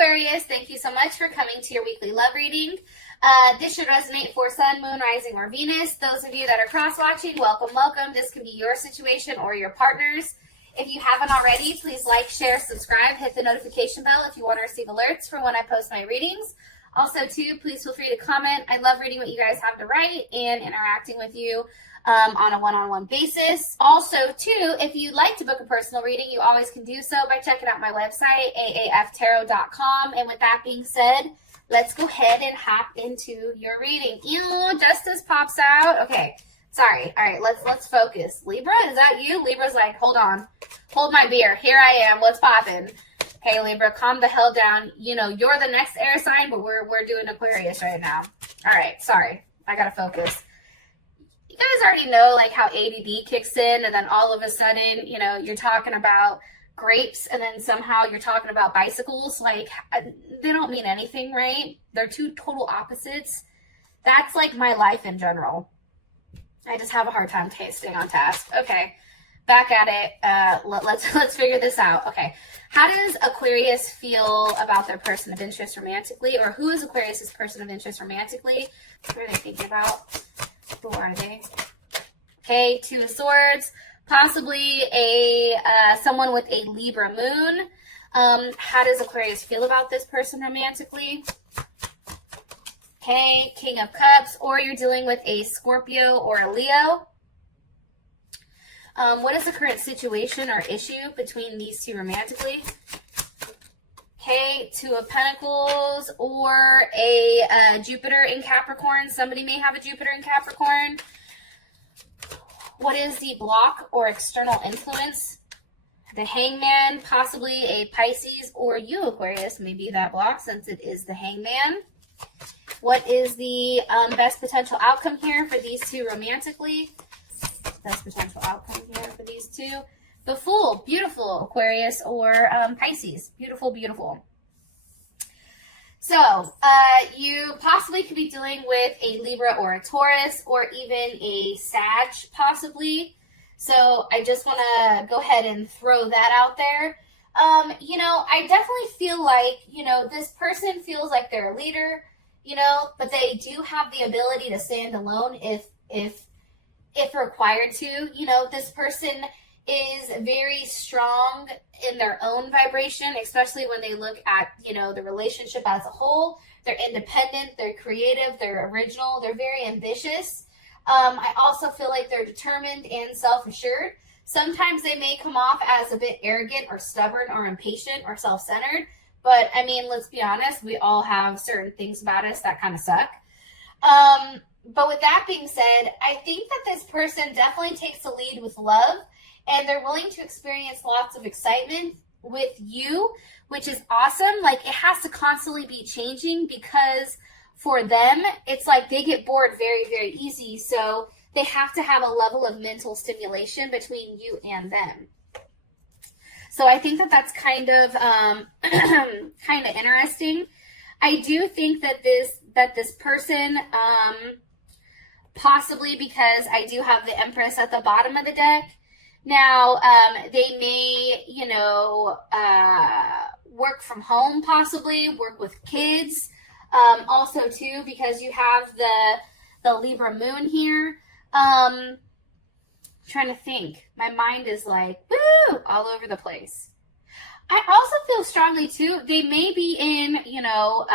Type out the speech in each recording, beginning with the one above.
Aquarius, thank you so much for coming to your weekly love reading. This should resonate for Sun, Moon, Rising, or Venus. Those of you that are cross-watching, welcome, welcome. This could be your situation or your partner's. If you haven't already, please like, share, subscribe, hit the notification bell if you want to receive alerts for when I post my readings. Also, too, please feel free to comment. I love reading what you guys have to write and interacting with you on a one-on-one basis. Also, too, if you'd like to book a personal reading, you always can do so by checking out my website, aaftarot.com. And with that being said, let's go ahead and hop into your reading. Ew, Justice pops out. Okay, sorry. All right, let's focus. Libra, is that you? Libra's like, hold on. Hold my beer. Here I am. What's poppin'? Okay, Libra, calm the hell down. You know, you're the next air sign, but we're doing Aquarius right now. All right, sorry. I gotta focus. You guys already know, like, how ADD kicks in, and then all of a sudden, you know, you're talking about grapes, and then somehow you're talking about bicycles. Like, they don't mean anything, right? They're two total opposites. That's, like, my life in general. I just have a hard time staying on task. Okay, back at it. Let's figure this out. Okay, how does Aquarius feel about their person of interest romantically, or who is Aquarius's person of interest romantically? What are they thinking about? Who are they? Okay, Two of Swords, possibly someone with a Libra moon. How does Aquarius feel about this person romantically? Okay, King of Cups, or you're dealing with a Scorpio or a Leo. What is the current situation or issue between these two romantically? Okay, Two of Pentacles, or a Jupiter in Capricorn. Somebody may have a Jupiter in Capricorn. What is the block or external influence? The Hangman, possibly a Pisces, or you, Aquarius, may be that block since it is the Hangman. What is the best potential outcome here for these two romantically? Best potential outcome here for these two. The Fool, beautiful, Aquarius or Pisces. Beautiful, beautiful. So, you possibly could be dealing with a Libra or a Taurus, or even a Sag, possibly. So, I just want to go ahead and throw that out there. You know, I definitely feel like, you know, this person feels like they're a leader, you know, but they do have the ability to stand alone if required to. You know, this person is very strong in their own vibration, especially when they look at, you know, the relationship as a whole. They're independent, they're creative, they're original, they're very ambitious. I also feel like they're determined and self-assured. Sometimes they may come off as a bit arrogant or stubborn or impatient or self-centered, but I mean, let's be honest, we all have certain things about us that kind of suck. But with that being said, I think that this person definitely takes the lead with love, and they're willing to experience lots of excitement with you, which is awesome. Like, it has to constantly be changing, because for them, it's like they get bored very, very easy. So they have to have a level of mental stimulation between you and them. So I think that that's kind of interesting. I do think that this person, possibly because I do have the Empress at the bottom of the deck. Now, they may, you know, work from home, possibly work with kids. Also, too, because you have the Libra moon here. Trying to think. My mind is like, woo, all over the place. I also feel strongly, too, they may be in, you know,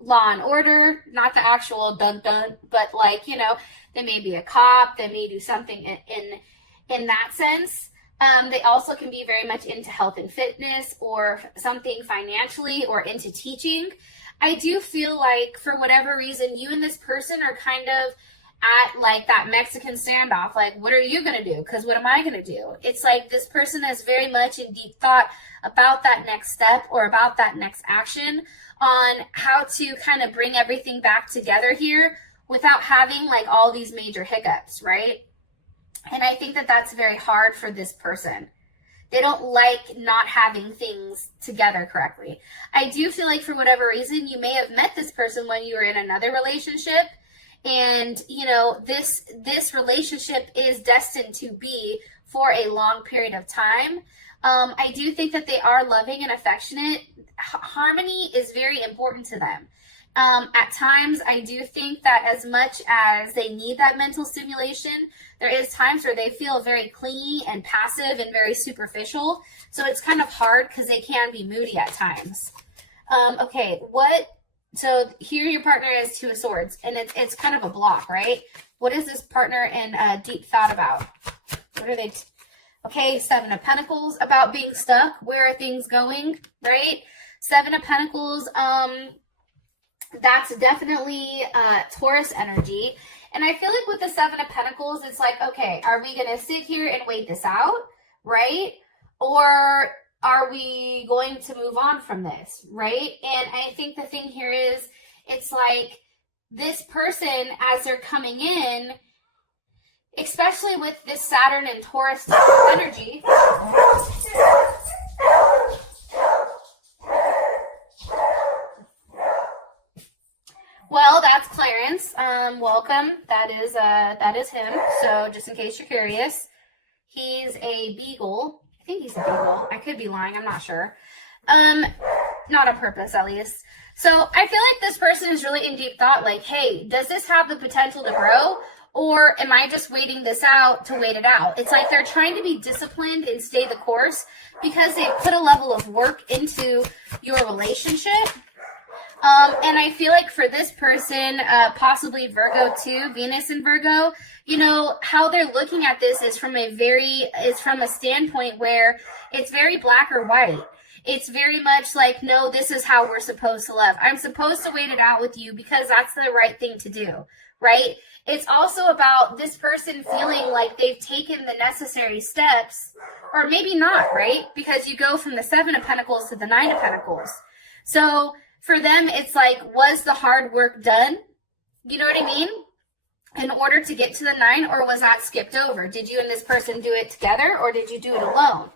Law and Order, not the actual dun-dun, but, like, you know, they may be a cop, they may do something in that sense. They also can be very much into health and fitness, or something financially, or into teaching. I do feel like, for whatever reason, you and this person are kind of at, like, that Mexican standoff. Like, what are you going to do? Because what am I going to do? It's like this person is very much in deep thought about that next step, or about that next action, on how to kind of bring everything back together here without having, like, all these major hiccups, right? And I think that that's very hard for this person. They don't like not having things together correctly. I do feel like, for whatever reason, you may have met this person when you were in another relationship, and, you know, this relationship is destined to be for a long period of time. I do think that they are loving and affectionate. Harmony is very important to them. At times, I do think that as much as they need that mental stimulation, there is times where they feel very clingy and passive and very superficial. So it's kind of hard because they can be moody at times. Okay, so here your partner is Two of Swords, and it's kind of a block, right? What is this partner in deep thought about? What are they? Okay, Seven of Pentacles, about being stuck. Where are things going, right? Seven of Pentacles, that's definitely Taurus energy. And I feel like with the Seven of Pentacles, it's like, okay, are we going to sit here and wait this out, right? Or are we going to move on from this, right? And I think the thing here is, it's like this person, as they're coming in, especially with this Saturn and Taurus energy, well, that's Clarence. Welcome. That is him. So just in case you're curious, he's a beagle. I think he's a beagle. I could be lying. I'm not sure. Not on purpose, at least. So I feel like this person is really in deep thought. Like, hey, does this have the potential to grow? Or am I just waiting this out to wait it out? It's like they're trying to be disciplined and stay the course because they've put a level of work into your relationship. And I feel like for this person, possibly Virgo too, Venus in Virgo, you know, how they're looking at this is from a standpoint where it's very black or white. It's very much like, no, this is how we're supposed to love. I'm supposed to wait it out with you because that's the right thing to do, right? It's also about this person feeling like they've taken the necessary steps, or maybe not, right? Because you go from the Seven of Pentacles to the Nine of Pentacles. So for them, it's like, was the hard work done? You know what I mean? In order to get to the Nine, or was that skipped over? Did you and this person do it together, or did you do it alone?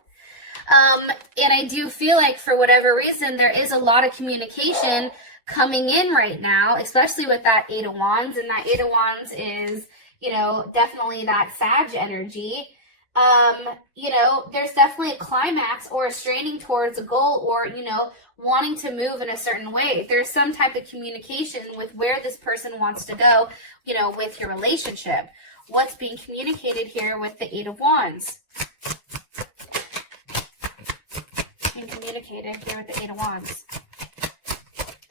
And I do feel like for whatever reason, there is a lot of communication coming in right now, especially with that Eight of Wands. And that Eight of Wands is, you know, definitely that Sag energy. You know, there's definitely a climax or a straining towards a goal, or, you know, wanting to move in a certain way. There's some type of communication with where this person wants to go, you know, with your relationship. What's being communicated here with the Eight of Wands? Being communicated here with the Eight of Wands.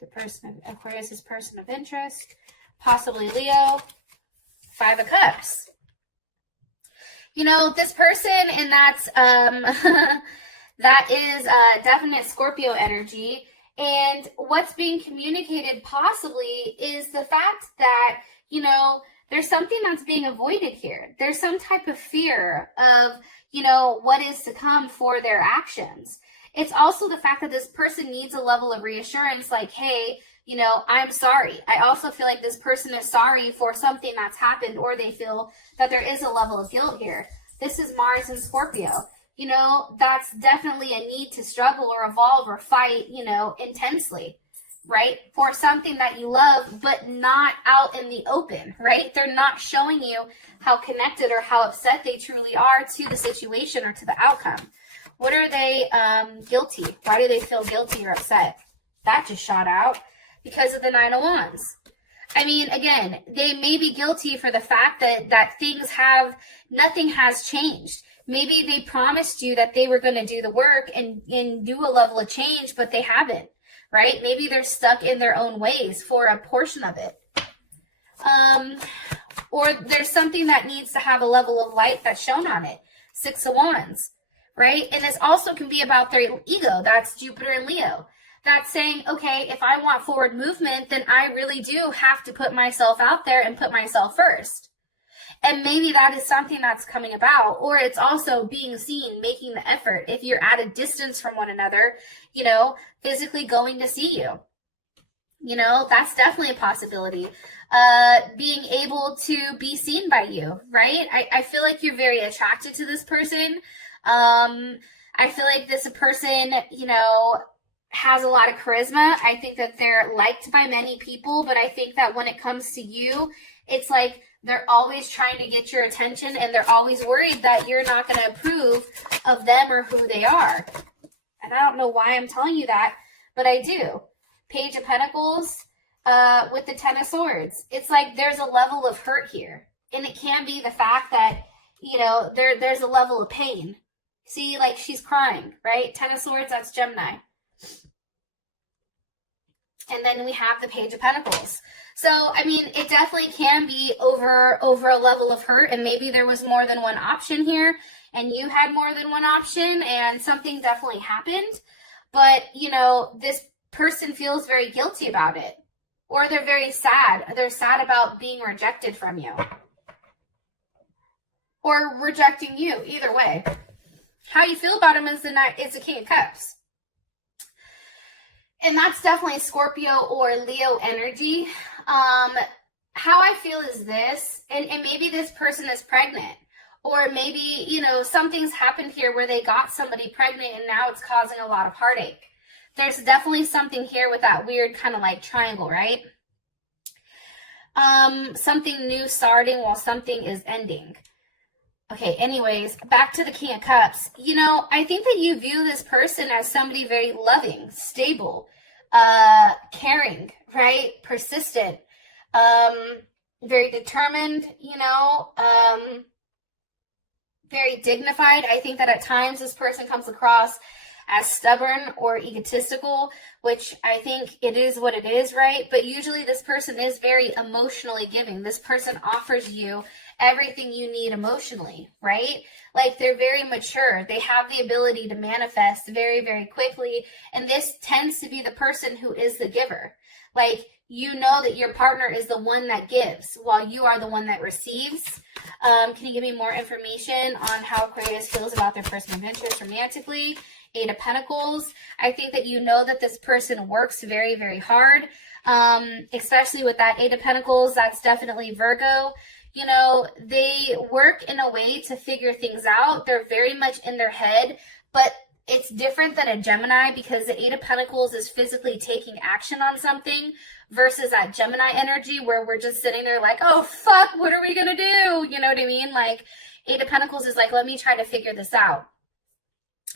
The person of Aquarius is person of interest, possibly Leo. Five of Cups. You know, this person, and that's that is definite Scorpio energy. And what's being communicated possibly is the fact that, you know, there's something that's being avoided here. There's some type of fear of, you know, what is to come for their actions. It's also the fact that this person needs a level of reassurance, like, hey, you know, I'm sorry. I also feel like this person is sorry for something that's happened, or they feel that there is a level of guilt here. This is Mars and Scorpio. You know, that's definitely a need to struggle or evolve or fight, you know, intensely, right? For something that you love, but not out in the open, right? They're not showing you how connected or how upset they truly are to the situation or to the outcome. What are they guilty? Why do they feel guilty or upset? That just shot out because of the Nine of Wands. I mean, again, they may be guilty for the fact that nothing has changed. Maybe they promised you that they were going to do the work and do a level of change, but they haven't, right? Maybe they're stuck in their own ways for a portion of it. Or there's something that needs to have a level of light that's shown on it. Six of Wands, right? And this also can be about their ego. That's Jupiter and Leo. That's saying, okay, if I want forward movement, then I really do have to put myself out there and put myself first. And maybe that is something that's coming about. Or it's also being seen, making the effort. If you're at a distance from one another, you know, physically going to see you. You know, that's definitely a possibility. Being able to be seen by you, right? I feel like you're very attracted to this person. I feel like this person, you know, has a lot of charisma. I think that they're liked by many people, but I think that when it comes to you, It's like they're always trying to get your attention, and they're always worried that you're not going to approve of them or who they are. And I don't know why I'm telling you that, but I do. Page of Pentacles with the Ten of Swords. It's like there's a level of hurt here. And it can be the fact that, you know, there's a level of pain. See, like she's crying, right? Ten of Swords, that's Gemini. And then we have the Page of Pentacles. So, I mean, it definitely can be over a level of hurt, and maybe there was more than one option here, and you had more than one option, and something definitely happened. But, you know, this person feels very guilty about it, or they're very sad. They're sad about being rejected from you, or rejecting you, either way. How you feel about them is the King of Cups. And that's definitely Scorpio or Leo energy. How I feel is this, and maybe this person is pregnant, or maybe, you know, something's happened here where they got somebody pregnant and now it's causing a lot of heartache. There's definitely something here with that weird kind of like triangle, right? Something new starting while something is ending. Okay, anyways, back to the King of Cups. You know, I think that you view this person as somebody very loving, stable, caring, right? Persistent, very determined, you know, very dignified. I think that at times this person comes across as stubborn or egotistical, which I think it is what it is, right? But usually this person is very emotionally giving. This person offers you everything you need emotionally, right? Like they're very mature. They have the ability to manifest very, very quickly. And this tends to be the person who is the giver. Like, you know that your partner is the one that gives while you are the one that receives. Can you give me more information on how Aquarius feels about their person of interest romantically? Eight of Pentacles. I think that you know that this person works very, very hard, especially with that Eight of Pentacles. That's definitely Virgo. You know, they work in a way to figure things out. They're very much in their head, but it's different than a Gemini because the Eight of Pentacles is physically taking action on something versus that Gemini energy where we're just sitting there like, oh, fuck, what are we going to do? You know what I mean? Like, Eight of Pentacles is like, let me try to figure this out.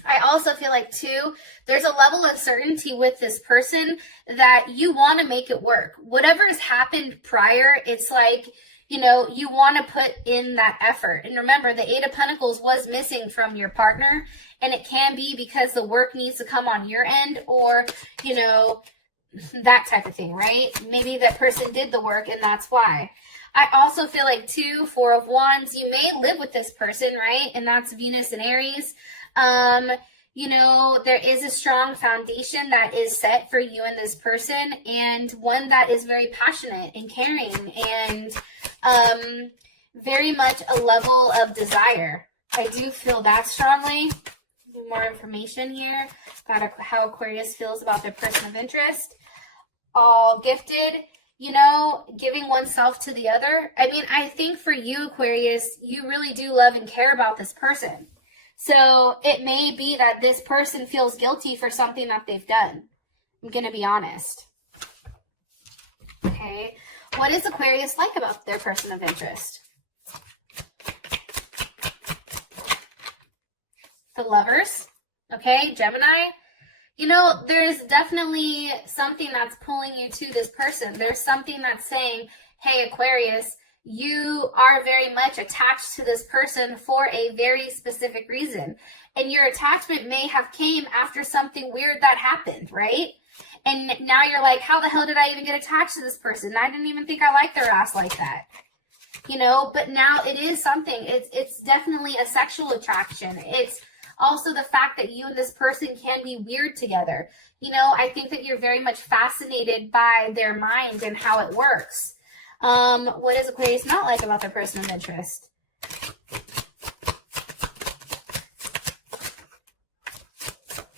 I also feel like, too, there's a level of certainty with this person that you want to make it work. Whatever has happened prior, it's like, you know, you want to put in that effort. And remember, the Eight of Pentacles was missing from your partner, and it can be because the work needs to come on your end or, you know, that type of thing, right? Maybe that person did the work, and that's why. I also feel like, too, Four of Wands, you may live with this person, right? And that's Venus and Aries. You know, there is a strong foundation that is set for you and this person, and one that is very passionate and caring and very much a level of desire. I do feel that strongly. More information here about how Aquarius feels about their person of interest. All gifted, you know, giving oneself to the other. I mean, I think for you, Aquarius, you really do love and care about this person. So it may be that this person feels guilty for something that they've done. I'm going to be honest. Okay. What is Aquarius like about their person of interest? The Lovers. Okay. Gemini. You know, there's definitely something that's pulling you to this person. There's something that's saying, hey, Aquarius, you are very much attached to this person for a very specific reason. And your attachment may have came after something weird that happened, right? And now you're like, how the hell did I even get attached to this person? I didn't even think I liked their ass like that. You know, but now it is something. It's definitely a sexual attraction. It's also the fact that you and this person can be weird together. You know, I think that you're very much fascinated by their mind and how it works. What is Aquarius not like about their person of interest?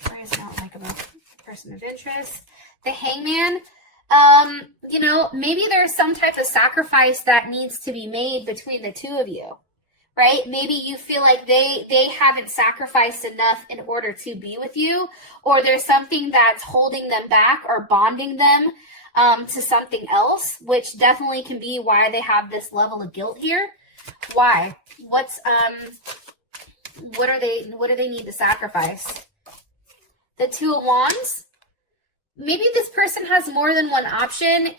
Aquarius not like about the person of interest. The Hangman. You know, maybe there's some type of sacrifice that needs to be made between the two of you, right? Maybe you feel like they haven't sacrificed enough in order to be with you, or there's something that's holding them back or bonding them. to something else, which definitely can be why they have this level of guilt here. Why? What do they need to sacrifice? The Two of Wands. Maybe this person has more than one option,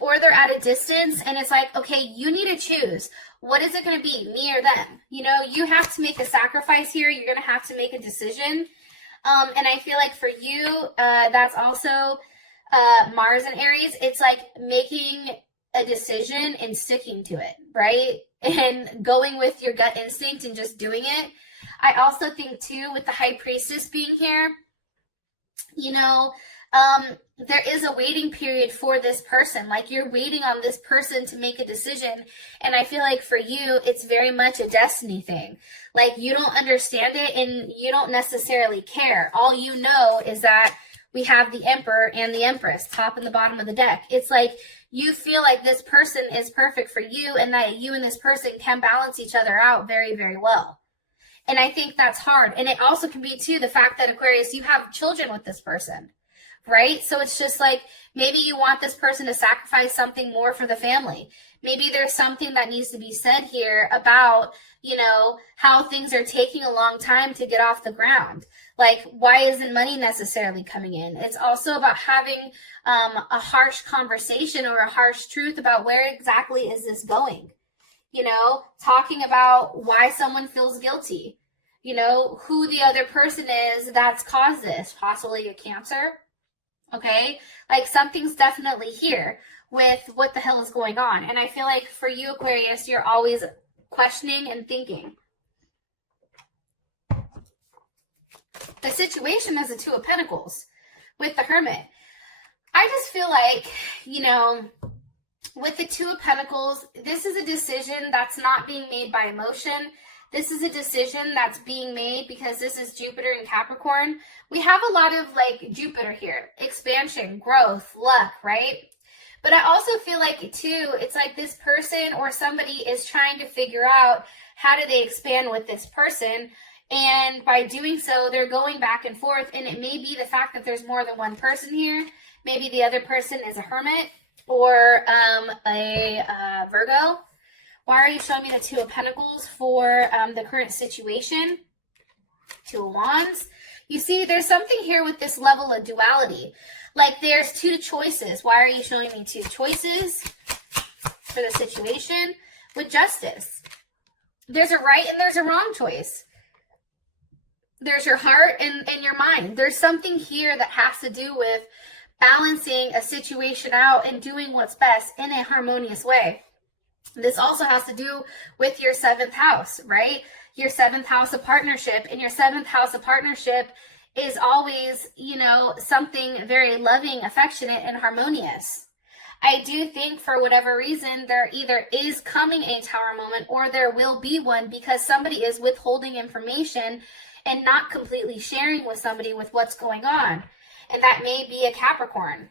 or they're at a distance, and it's like, okay, you need to choose. What is it going to be, me or them? You know, you have to make a sacrifice here. You're going to have to make a decision. And I feel like for you, that's also Mars and Aries. It's like making a decision and sticking to it, right? And going with your gut instinct and just doing it. I also think too, with the High Priestess being here, you know, there is a waiting period for this person. Like, you're waiting on this person to make a decision. And I feel like for you, it's very much a destiny thing. Like, you don't understand it and you don't necessarily care. All you know is that we have the Emperor and the Empress, top and the bottom of the deck. It's like you feel like this person is perfect for you and that you and this person can balance each other out very, very well. And I think that's hard. And it also can be too the fact that, Aquarius, you have children with this person, right? So it's just like, maybe you want this person to sacrifice something more for the family. Maybe there's something that needs to be said here about, you know, how things are taking a long time to get off the ground. Like, why isn't money necessarily coming in? It's also about having a harsh conversation or a harsh truth about where exactly is this going. You know, talking about why someone feels guilty. You know, who the other person is that's caused this. Possibly a Cancer. Okay? Like, something's definitely here with what the hell is going on. And I feel like for you, Aquarius, you're always questioning and thinking. The situation is the Two of Pentacles with the Hermit. I just feel like, you know, with the Two of Pentacles, this is a decision that's not being made by emotion. This is a decision that's being made because this is Jupiter in Capricorn. We have a lot of like Jupiter here, expansion, growth, luck, right? But I also feel like too, it's like this person or somebody is trying to figure out how do they expand with this person. And by doing so, they're going back and forth. And it may be the fact that there's more than one person here. Maybe the other person is a hermit or a Virgo. Why are you showing me the Two of Pentacles for the current situation? Two of Wands. You see, there's something here with this level of duality. Like, there's two choices. Why are you showing me two choices for the situation? With Justice. There's a right and there's a wrong choice. There's your heart and your mind. There's something here that has to do with balancing a situation out and doing what's best in a harmonious way. This also has to do with your 7th house, right? Your 7th house of partnership. And your 7th house of partnership is always, you know, something very loving, affectionate, and harmonious. I do think for whatever reason, there either is coming a Tower moment or there will be one because somebody is withholding information and not completely sharing with somebody with what's going on. And that may be a Capricorn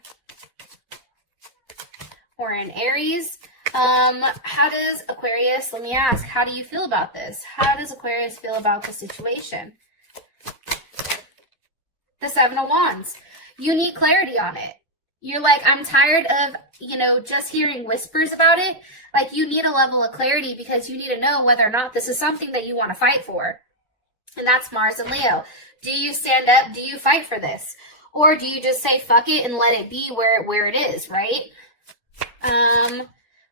or an Aries. How does Aquarius, let me ask, how do you feel about this? How does Aquarius feel about the situation? The Seven of Wands. You need clarity on it. You're like, I'm tired of, you know, just hearing whispers about it. Like, you need a level of clarity because you need to know whether or not this is something that you want to fight for. And that's Mars and Leo. Do you stand up? Do you fight for this? Or do you just say, fuck it and let it be where it is, right?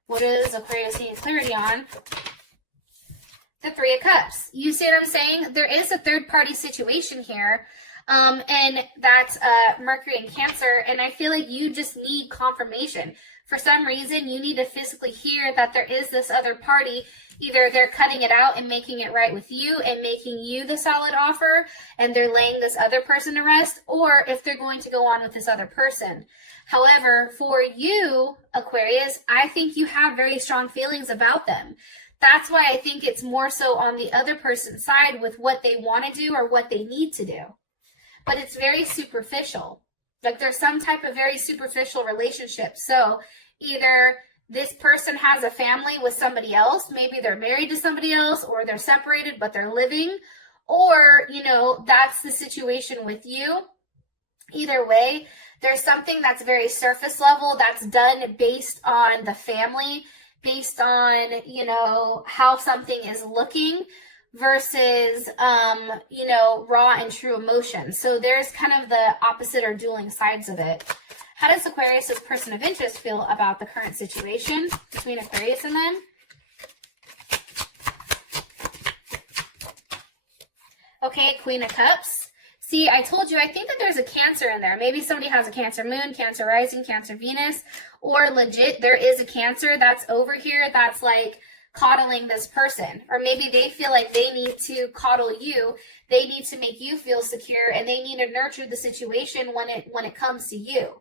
What does Aquarius need clarity on? The Three of Cups. You see what I'm saying? There is a third-party situation here. And that's Mercury and Cancer. And I feel like you just need confirmation. For some reason, you need to physically hear that there is this other party. Either they're cutting it out and making it right with you and making you the solid offer and they're laying this other person to rest, or if they're going to go on with this other person. However, for you, Aquarius, I think you have very strong feelings about them. That's why I think it's more so on the other person's side with what they want to do or what they need to do. But it's very superficial. Like, there's some type of very superficial relationship. So either this person has a family with somebody else, maybe they're married to somebody else, or they're separated but they're living, or, you know, that's the situation with you. Either way, there's something that's very surface level that's done based on the family, based on, you know, how something is looking versus, you know, raw and true emotion. So there's kind of the opposite or dueling sides of it. How does Aquarius' person of interest feel about the current situation between Aquarius and them? Okay, Queen of Cups. See, I told you, I think that there's a Cancer in there. Maybe somebody has a Cancer moon, Cancer rising, Cancer Venus, or legit there is a Cancer that's over here that's like coddling this person. Or maybe they feel like they need to coddle you. They need to make you feel secure, and they need to nurture the situation when it comes to you.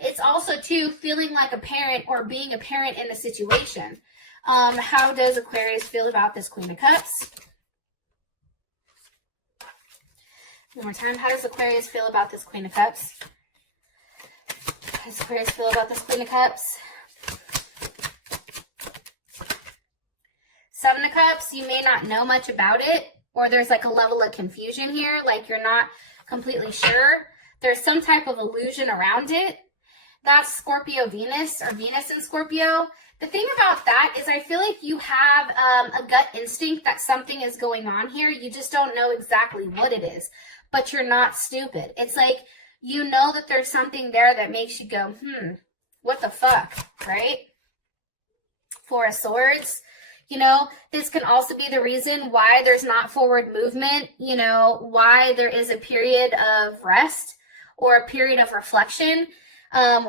It's also, too, feeling like a parent or being a parent in a situation. How does Aquarius feel about this Queen of Cups? One more time. How does Aquarius feel about this Queen of Cups? How does Aquarius feel about this Queen of Cups? Seven of Cups, you may not know much about it, or there's like a level of confusion here, like you're not completely sure. There's some type of illusion around it. That's Scorpio Venus, or Venus in Scorpio. The thing about that is I feel like you have a gut instinct that something is going on here. You just don't know exactly what it is, but you're not stupid. It's like you know that there's something there that makes you go, what the fuck, right? Four of Swords. You know, this can also be the reason why there's not forward movement, you know, why there is a period of rest or a period of reflection.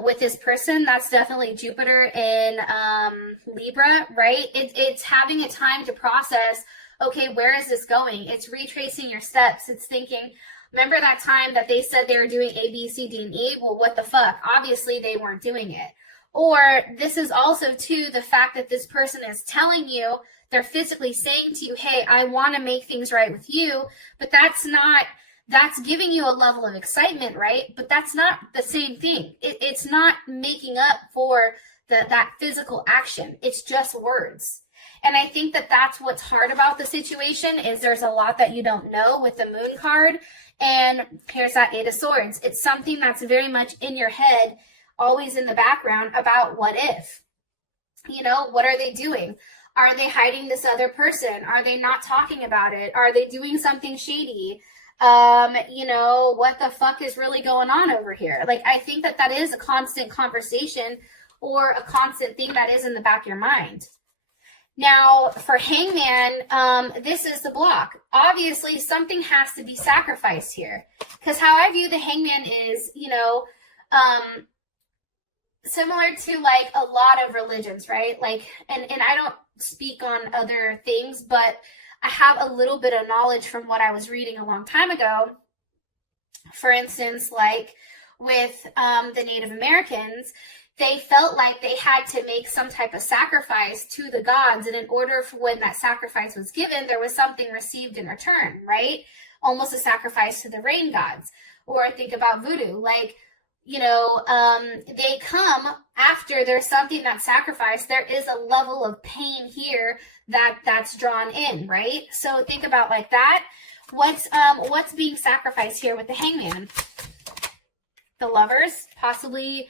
With this person, that's definitely Jupiter in Libra, right? It's having a time to process, okay, where is this going? It's retracing your steps. It's thinking, remember that time that they said they were doing A, B, C, D, and E? Well, what the fuck? Obviously, they weren't doing it. Or this is also, too, the fact that this person is telling you, they're physically saying to you, hey, I want to make things right with you, but that's giving you a level of excitement, right? But that's not the same thing. It's not making up for that physical action. It's just words. And I think that that's what's hard about the situation is there's a lot that you don't know with the Moon card. And here's that Eight of Swords. It's something that's very much in your head, always in the background about what if. You know, what are they doing? Are they hiding this other person? Are they not talking about it? Are they doing something shady? You know, what the fuck is really going on over here? Like, I think that that is a constant conversation or a constant thing that is in the back of your mind. Now, for Hangman, this is the block. Obviously, something has to be sacrificed here. Because how I view the Hangman is, you know, similar to, like, a lot of religions, right? Like, and I don't speak on other things, but I have a little bit of knowledge from what I was reading a long time ago. For instance, like with the Native Americans, they felt like they had to make some type of sacrifice to the gods. And in order for when that sacrifice was given, there was something received in return, right? Almost a sacrifice to the rain gods. Or think about voodoo, like, you know, they come after there's something that's sacrificed. There is a level of pain here that's drawn in, right? So think about like that. What's being sacrificed here with the Hangman? The Lovers, possibly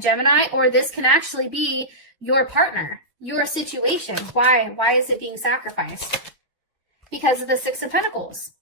Gemini, or this can actually be your partner, your situation. Why is it being sacrificed? Because of the Six of Pentacles.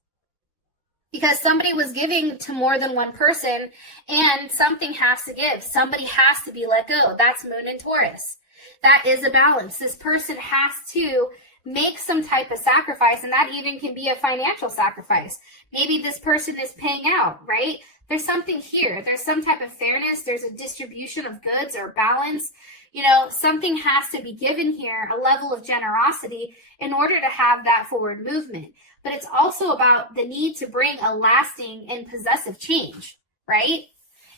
Because somebody was giving to more than one person, and something has to give. Somebody has to be let go. That's Moon and Taurus. That is a balance. This person has to make some type of sacrifice, and that even can be a financial sacrifice. Maybe this person is paying out, right? There's something here. There's some type of fairness. There's a distribution of goods or balance. You know, something has to be given here, a level of generosity in order to have that forward movement. But it's also about the need to bring a lasting and possessive change, right?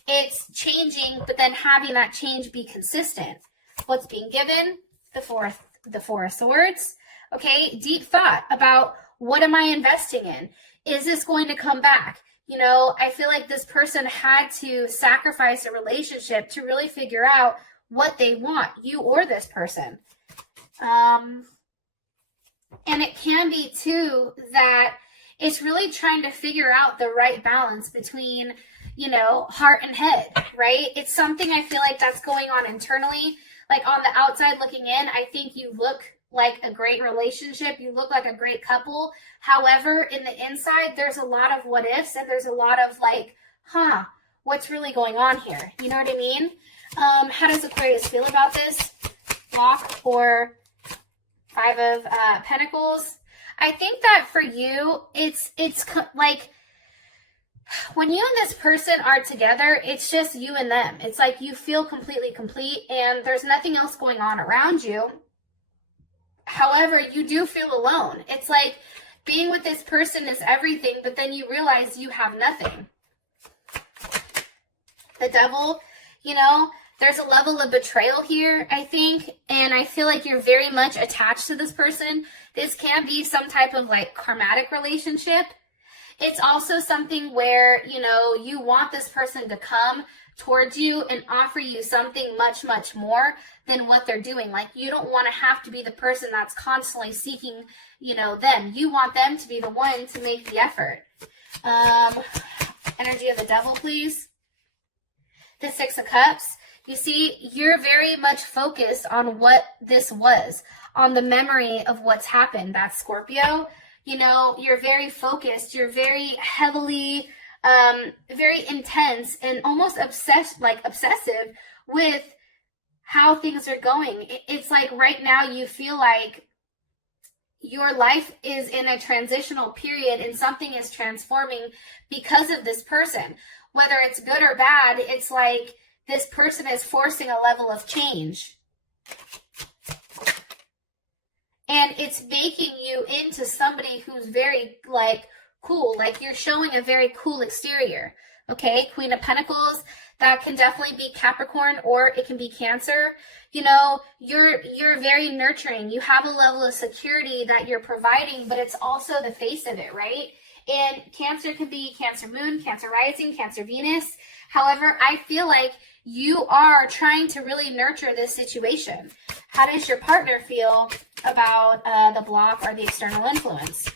It's changing, but then having that change be consistent. What's being given? The Four of Swords. Okay, deep thought about what am I investing in? Is this going to come back? You know, I feel like this person had to sacrifice a relationship to really figure out what they want, you or this person. And it can be, too, that it's really trying to figure out the right balance between, you know, heart and head, right? It's something I feel like that's going on internally. Like on the outside looking in, I think you look like a great relationship. You look like a great couple. However, in the inside, there's a lot of what ifs and there's a lot of like, what's really going on here? You know what I mean? How does Aquarius feel about this? Block or Five of Pentacles. I think that for you, it's like when you and this person are together, it's just you and them. It's like you feel completely complete and there's nothing else going on around you. However, you do feel alone. It's like being with this person is everything, but then you realize you have nothing. The Devil, you know, there's a level of betrayal here, I think, and I feel like you're very much attached to this person. This can be some type of like karmatic relationship. It's also something where, you know, you want this person to come towards you and offer you something much, much more than what they're doing. Like, you don't want to have to be the person that's constantly seeking, you know, them. You want them to be the one to make the effort. Energy of the Devil, please. The Six of Cups. You see, you're very much focused on what this was, on the memory of what's happened. That's Scorpio. You know, you're very focused. You're very heavily, very intense and almost obsessive with how things are going. It's like right now you feel like your life is in a transitional period and something is transforming because of this person. Whether it's good or bad, it's like this person is forcing a level of change. And it's making you into somebody who's very, like, cool. Like, you're showing a very cool exterior. Okay? Queen of Pentacles, that can definitely be Capricorn or it can be Cancer. You know, you're very nurturing. You have a level of security that you're providing, but it's also the face of it, right? And Cancer can be Cancer Moon, Cancer Rising, Cancer Venus. However, I feel like you are trying to really nurture this situation. How does your partner feel about the block or the external influence?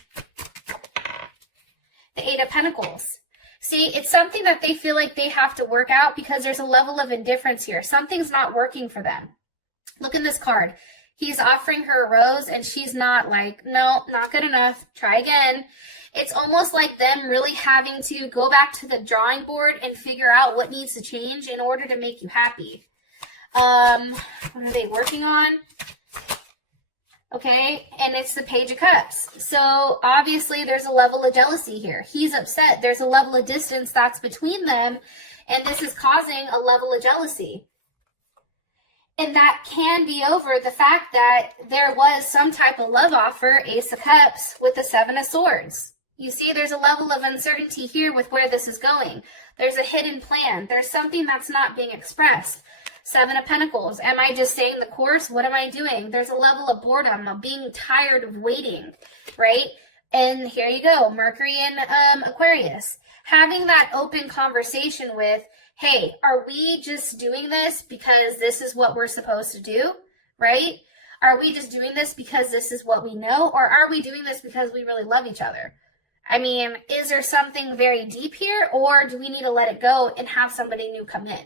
The Eight of Pentacles. See, it's something that they feel like they have to work out because there's a level of indifference here. Something's not working for them. Look in this card. He's offering her a rose and she's not like, no, not good enough. Try again. It's almost like them really having to go back to the drawing board and figure out what needs to change in order to make you happy. What are they working on? Okay, and it's the Page of Cups. So obviously there's a level of jealousy here. He's upset. There's a level of distance that's between them, and this is causing a level of jealousy. And that can be over the fact that there was some type of love offer, Ace of Cups, with the Seven of Swords. You see, there's a level of uncertainty here with where this is going. There's a hidden plan. There's something that's not being expressed. Seven of Pentacles. Am I just staying the course? What am I doing? There's a level of boredom, of being tired of waiting, right? And here you go, Mercury and Aquarius. Having that open conversation with, hey, are we just doing this because this is what we're supposed to do, right? Are we just doing this because this is what we know? Or are we doing this because we really love each other? I mean, is there something very deep here, or do we need to let it go and have somebody new come in?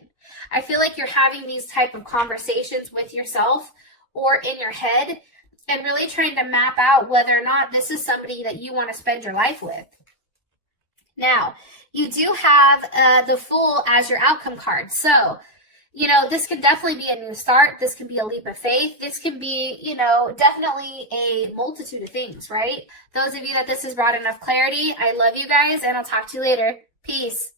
I feel like you're having these type of conversations with yourself or in your head and really trying to map out whether or not this is somebody that you want to spend your life with. Now, you do have the Fool as your outcome card. So, you know, this can definitely be a new start. This can be a leap of faith. This can be, you know, definitely a multitude of things, right? Those of you that this has brought enough clarity, I love you guys, and I'll talk to you later. Peace.